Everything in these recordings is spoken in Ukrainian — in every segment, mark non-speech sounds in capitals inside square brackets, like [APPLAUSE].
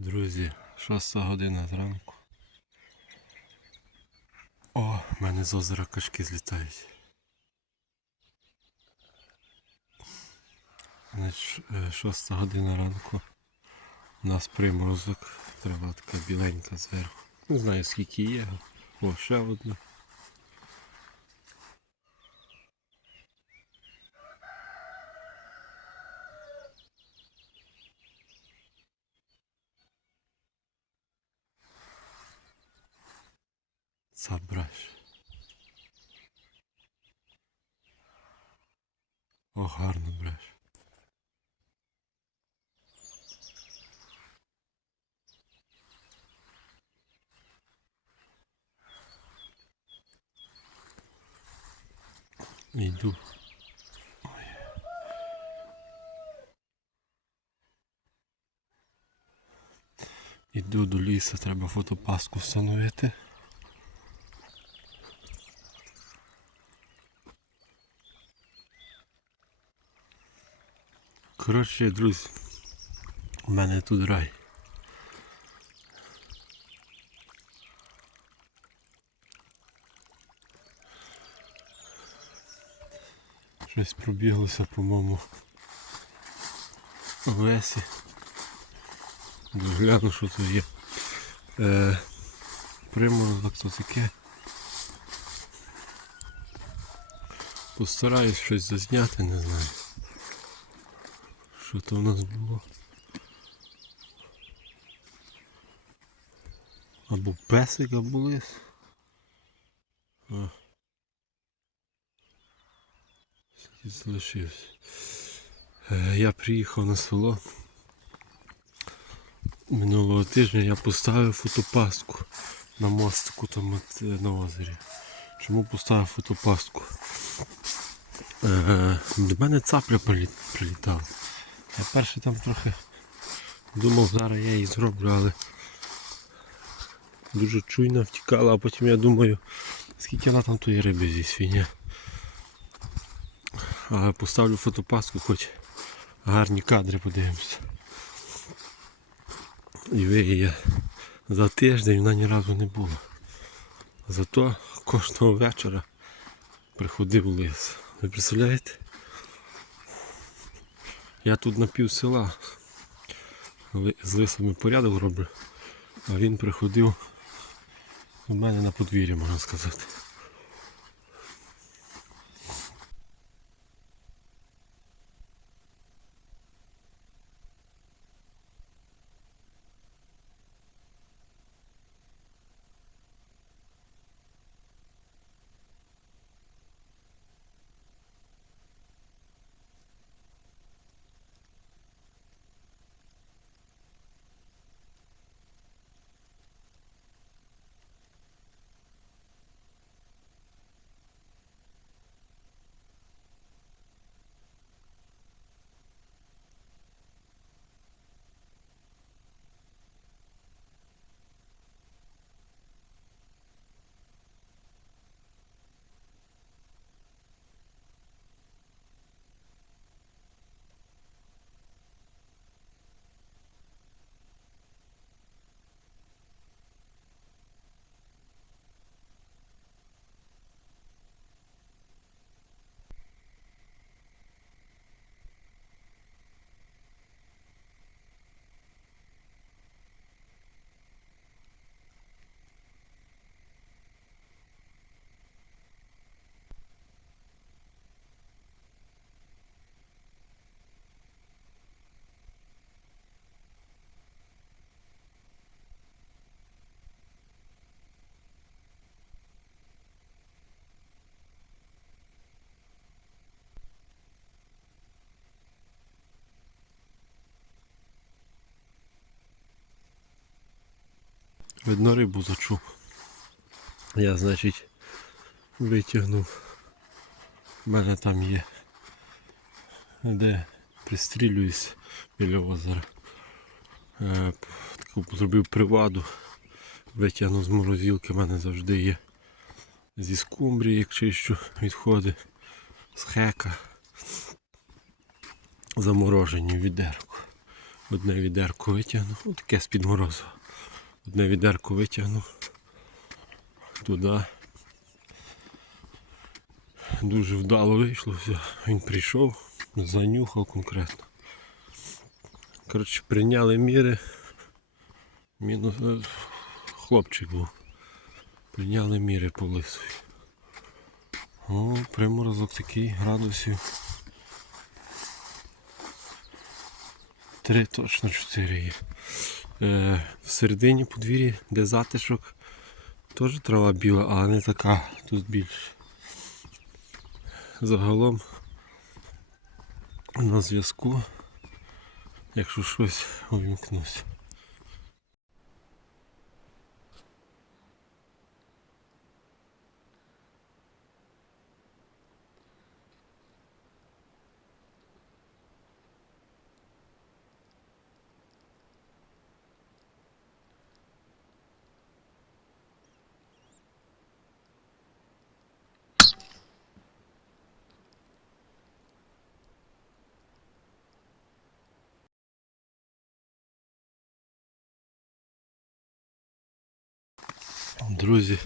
Друзі, шоста година зранку. О, в мене з озера кашки злітають. Значить, е, шоста година ранку. У нас приморозок. Треба така біленька зверху. Не знаю скільки є. О, ще одна. Забраш. О, гарно бреш. Йду. Ой. Іду до лісу, треба фотопаску встановити. Коротше, друзі, у мене тут рай. Щось пробіглося, по-моєму, в лесі. Гляну, що тут є. Е, приморозок то таке. Постараюсь щось зазняти, не знаю. Що то у нас було? Або песик, або лис. А. Залишився. Е, Я приїхав на село. Минулого тижня я поставив фотопастку на мостику там е, на озері. Чому поставив фотопастку? Е, до мене цапля прилітала. Я перше там трохи думав, зараз я її зроблю, але дуже чуйно втікала, а потім я думаю, скільки вона там тої риби зі свиня. Але поставлю фотопаску, хоч гарні кадри подивимося. І ви за тиждень вона ні разу не була. Зато кожного вечора приходив лис. Ви представляєте? Я тут на пів села з лисами порядок роблю, а він приходив у мене на подвір'я, можна сказати. Видно рибу зачув. Я, значить, витягнув. У мене там є, де пристрілююсь біля озера. Е, Таку зробив приваду, витягнув з морозилки, в мене завжди є. Зі скумбрії, як чищу, відходи, з хека. Заморожені відерку. Одне відерко витягнув, ну таке з-під морозу. Одне відерко витягнув туди. Дуже вдало вийшло все. Він прийшов, занюхав конкретно. Коротше, прийняли міри. Мінус е, хлопчик був. Прийняли міри по лисові. О, приморозок такий градусів. Три, точно чотири є. Е, в середині подвір'я, де затишок, теж трава біла, але не така, тут більше. Загалом на зв'язку, якщо щось увімкнусь. Друзі,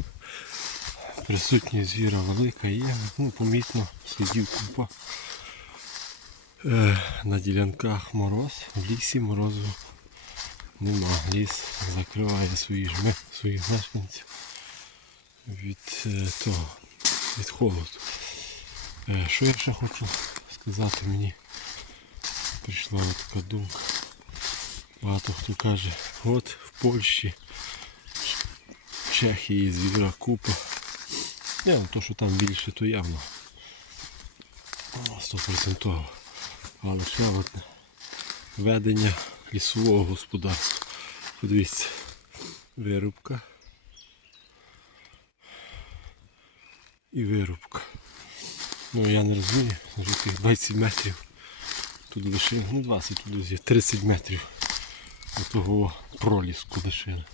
присутність звіра велика є, ну помітно, слідів купа. Е, на ділянках мороз, в лісі морозу нема. Ліс закриває свої жми, своїх мешканців від е, того, від холоду. Е, що я ще хочу сказати мені? Прийшла така думка. Багато хто каже, от в Польщі Чехії, звіра купа. Не, ну то, що там більше, то явно. Стопроцентово. Але ще одне ведення лісового господарства. Подивіться, вирубка і вирубка. Ну я не розумію, вже тих 20 метрів тут лишили, ну 20 тут друзі, 30 метрів того проліску лишили.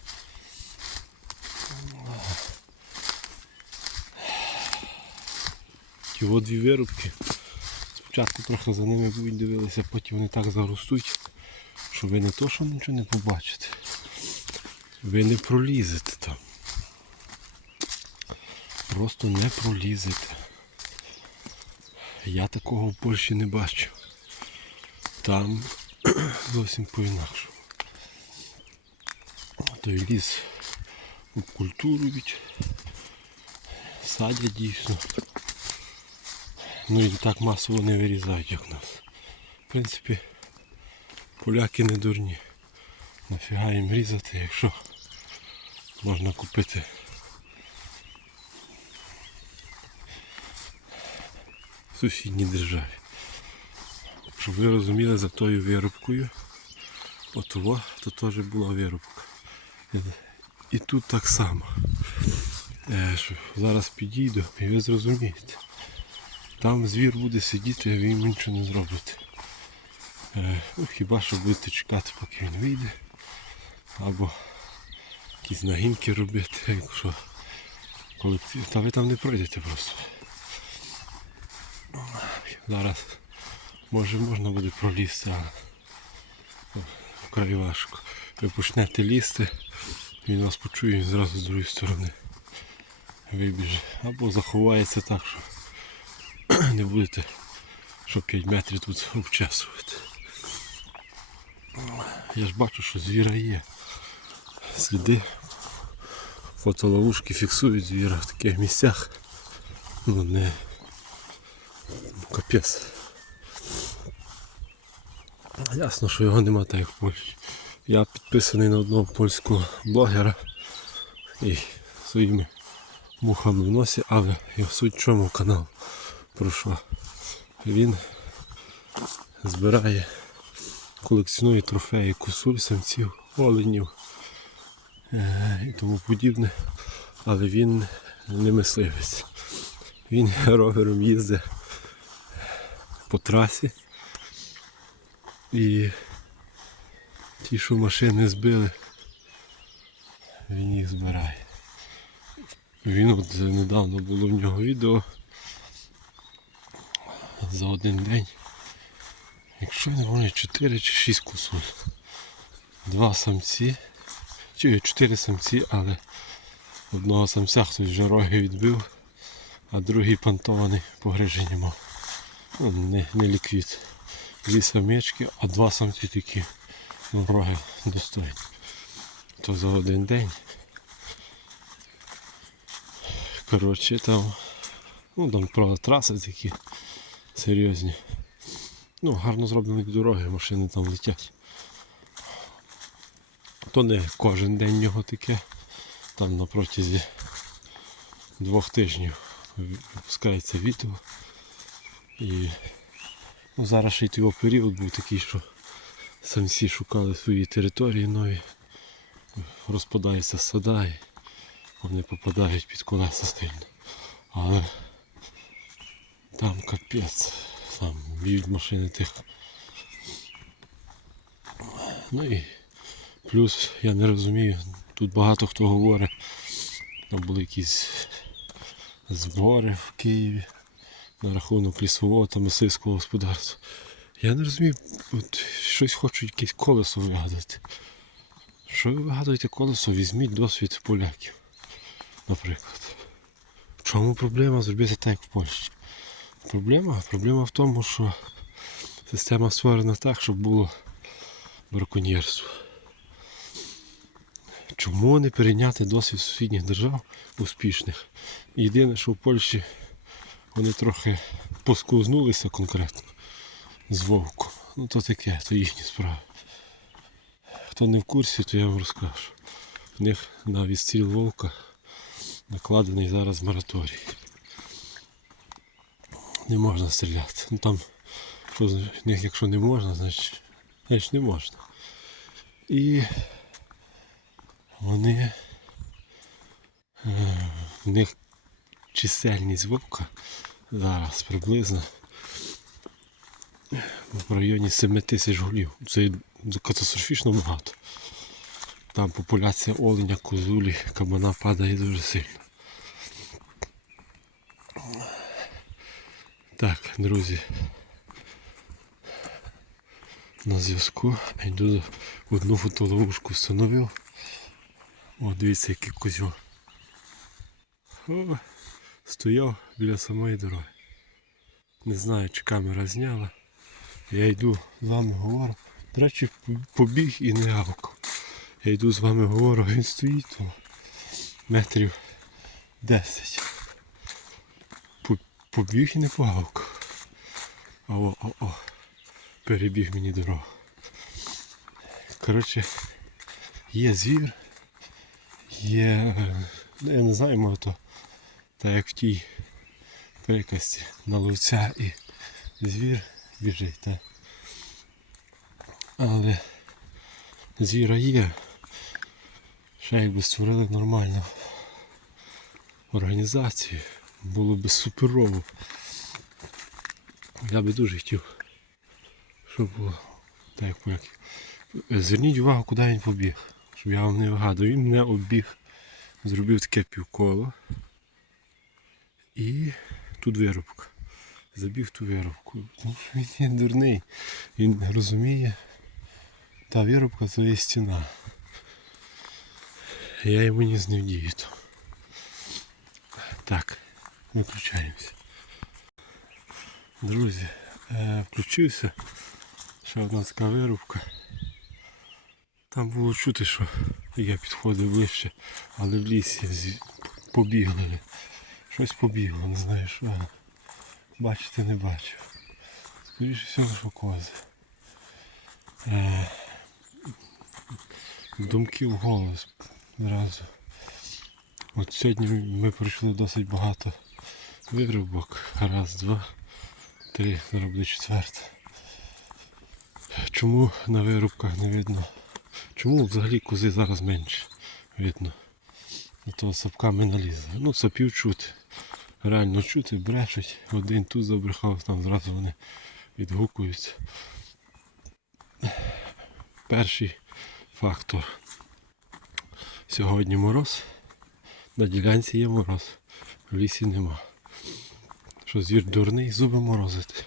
Ті от дві вирубки. Спочатку трохи за ними будуть дивилися, потім вони так заростуть, що ви не то, що нічого не побачите. Ви не пролізете там. Просто не пролізете. Я такого в Польщі не бачу. Там [CLEARS THROAT] зовсім по-інакшому. Той ліс обкультурують, садять дійсно. Ну і так масово не вирізають, як нас. В принципі, поляки не дурні. Нафіга їм різати, якщо можна купити в сусідній державі. Щоб ви розуміли за тою вирубкою, отого, то теж була вирубка. І тут так само. Е, Зараз підійду і ви зрозумієте. Там звір буде сидіти, а ви йому нічого не зробите. Ну, хіба що будете чекати, поки він вийде. Або якісь нагінки робити, [LAUGHS] якщо колектив. Та ви там не пройдете просто. Зараз може можна буде пролізти, а вкрай важко. Ви почнете лізти, він вас почує зразу з другої сторони вибіже. Або заховається так, що [CLEARS THROAT] не будете, що 5 метрів тут [LAUGHS] обчесувати. Я ж бачу, що звіра є. Сліди. Фотоловушки фіксують звіра в таких місцях. Ну не капець. Ясно, що його нема так як в Польщі. Я підписаний на одного польського блогера і своїми мухами в носі, але я суть чому канал пройшла. Він збирає, колекціонує трофеї косуль, самців, оленів е, і тому подібне. Але він не мисливець. Він ровером їздить по трасі і ті, що машини збили, він їх збирає. Він от недавно було в нього відео за один день. Якщо не помню, 4 чи 6 кусок. два самці, чи чотири самці, але одного самця хтось вже роги відбив, а другий пантований погриження мав. Ну, не, не ліквід. Дві самички, а два самці такі ну, роги достойні. То за один день. Коротше, там, ну там правда траси такі серйозні. Ну, гарно зроблені дороги, машини там летять. То не кожен день нього таке. Там на протязі двох тижнів випускається вітру. І ну, зараз ще й його період був такий, що самці шукали свої території нові, розпадаються сада і вони попадають під колеса сильно. Але там капець, там б'ють машини тих. Ну і плюс я не розумію, тут багато хто говорить, там були якісь збори в Києві на рахунок лісового та мисливського господарства. Я не розумію, от щось хочуть якесь колесо вигадати. Що ви вигадуєте колесо? Візьміть досвід поляків, наприклад. В чому проблема зробити так, як в Польщі? Проблема? Проблема в тому, що система створена так, щоб було браконьєрство. Чому не перейняти досвід сусідніх держав успішних? Єдине, що в Польщі вони трохи поскузнулися конкретно з вовком. Ну то таке, то їхні справи. Хто не в курсі, то я вам розкажу. В них на відстріл вовка накладений зараз мораторій. Не можна стріляти. Ну там, них, якщо не можна, значить, значить не можна. І вони е, в них чисельність вовка зараз приблизно в районі 7 тисяч голів. Це катастрофічно багато. Там популяція оленя, козулі, кабана падає дуже сильно. Так, друзі. На зв'язку йду одну фотоловушку встановив. О, дивіться, який козьол. О, стояв біля самої дороги. Не знаю, чи камера зняла. Я йду з вами говорю. До речі, побіг і не гавкав. Я йду з вами говорю, він стоїть там метрів 10. По- Побіг і не погавкав. О, о, о. Перебіг мені дорогу. Коротше, є звір, є. Я не знаю, може то так як в тій приказці на ловця і звір біжить. Та. Але звіра є. Ще якби створили нормальну організацію, було б суперово. Я би дуже хотів, щоб було так як. Зверніть увагу, куди він побіг, щоб я вам не вигадував. Він не обіг, зробив таке півколо. І тут вирубка. Забіг ту вирубку. Ну, він є дурний. Він розуміє, та вирубка це є стіна. Я йому не не вдію. Виключаємося. Друзі, е, включився. Ще одна така вирубка. Там було чути, що я підходив ближче, але в лісі побігли. Щось побігло, не знаю що. Бачити не бачив. Скоріше всього, що кози. Е, думки в голос зразу. От сьогодні ми пройшли досить багато вирубок. Раз, два, три, зараз буде четверта. Чому на вирубках не видно? Чому взагалі кози зараз менше видно? А то сапками налізли. Ну, сапів чути. Реально чути, брешуть. Один тут забрехав, там зразу вони відгукуються. Перший фактор. Сьогодні мороз. На ділянці є мороз. В лісі нема. Що звір дурний, зуби морозити.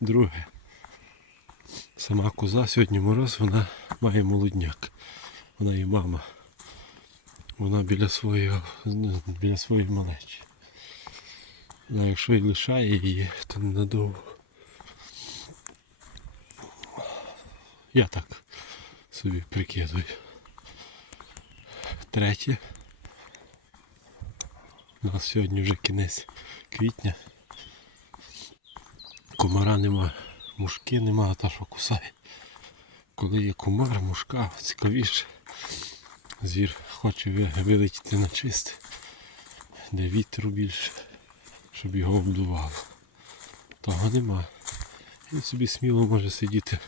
Друге. Сама коза сьогодні мороз, вона має молодняк. Вона і мама. Вона біля своєї, ну, біля своєї малечі. Вона якщо і лишає її, то ненадовго. Я так собі прикидую. Третє. У нас сьогодні вже кінець квітня. Комара нема, мушки нема, та що кусає. Коли є комар, мушка, цікавіше. Звір хоче вилетіти на чисте, де вітру більше, щоб його обдувало. Того нема. Він собі сміло може сидіти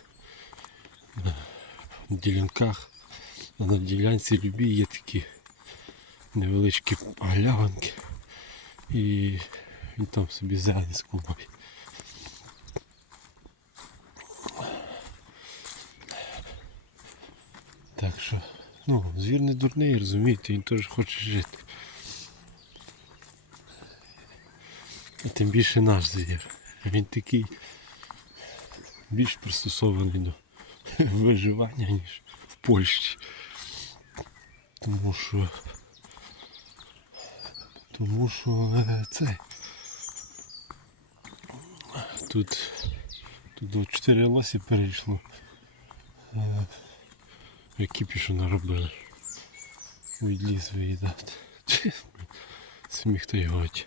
на ділянках. А на ділянці любі є такі невеличкі галявинки. І він там собі зелень скубає. Так що, ну, звір не дурний, розумієте, він теж хоче жити. І тим більше наш звір. Він такий більш пристосований до [LAUGHS] виживання, ніж в Польщі. Тому що. Тому що е, це. Тут, тут до 4 лосі перейшло. Е, які пішу наробили. Від ліс виїдати. Сміх та й.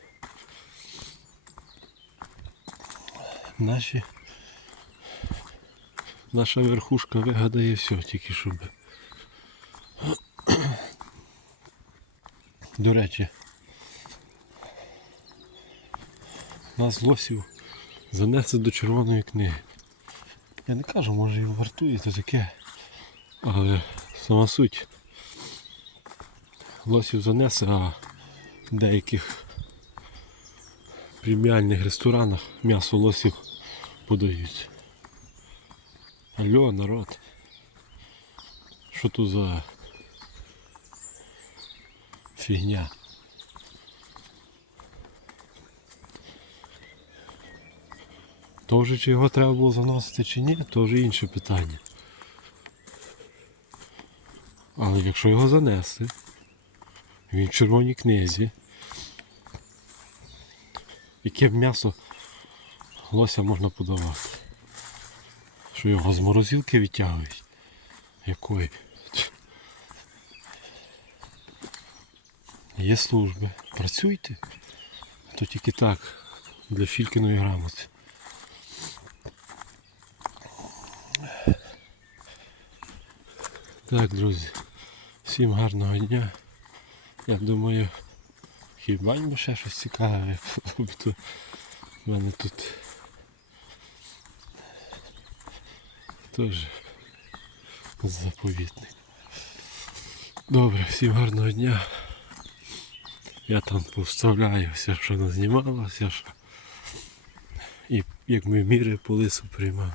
Наші. Наша верхушка вигадає все, тільки щоб. До речі, нас лосів занесе до червоної книги. Я не кажу, може і вартує, то таке. Але сама суть. Лосів занесе, а в деяких преміальних ресторанах м'ясо лосів подають. Алло, народ. Що тут за фігня? То вже чи його треба було заносити чи ні, то вже інше питання. Але якщо його занести, він в червоній книзі, яке б м'ясо лося можна подавати? Що його з морозилки відтягують? Якої? Є служби. Працюйте. То тільки так, для фількіної грамоти. Так, друзі, всім гарного дня. Я думаю, хіба бо ще щось цікаве. Тобто в мене тут теж заповітник. Добре, всім гарного дня. Я там повставляю все, що назнімалося, що... і як ми міри по лису приймали.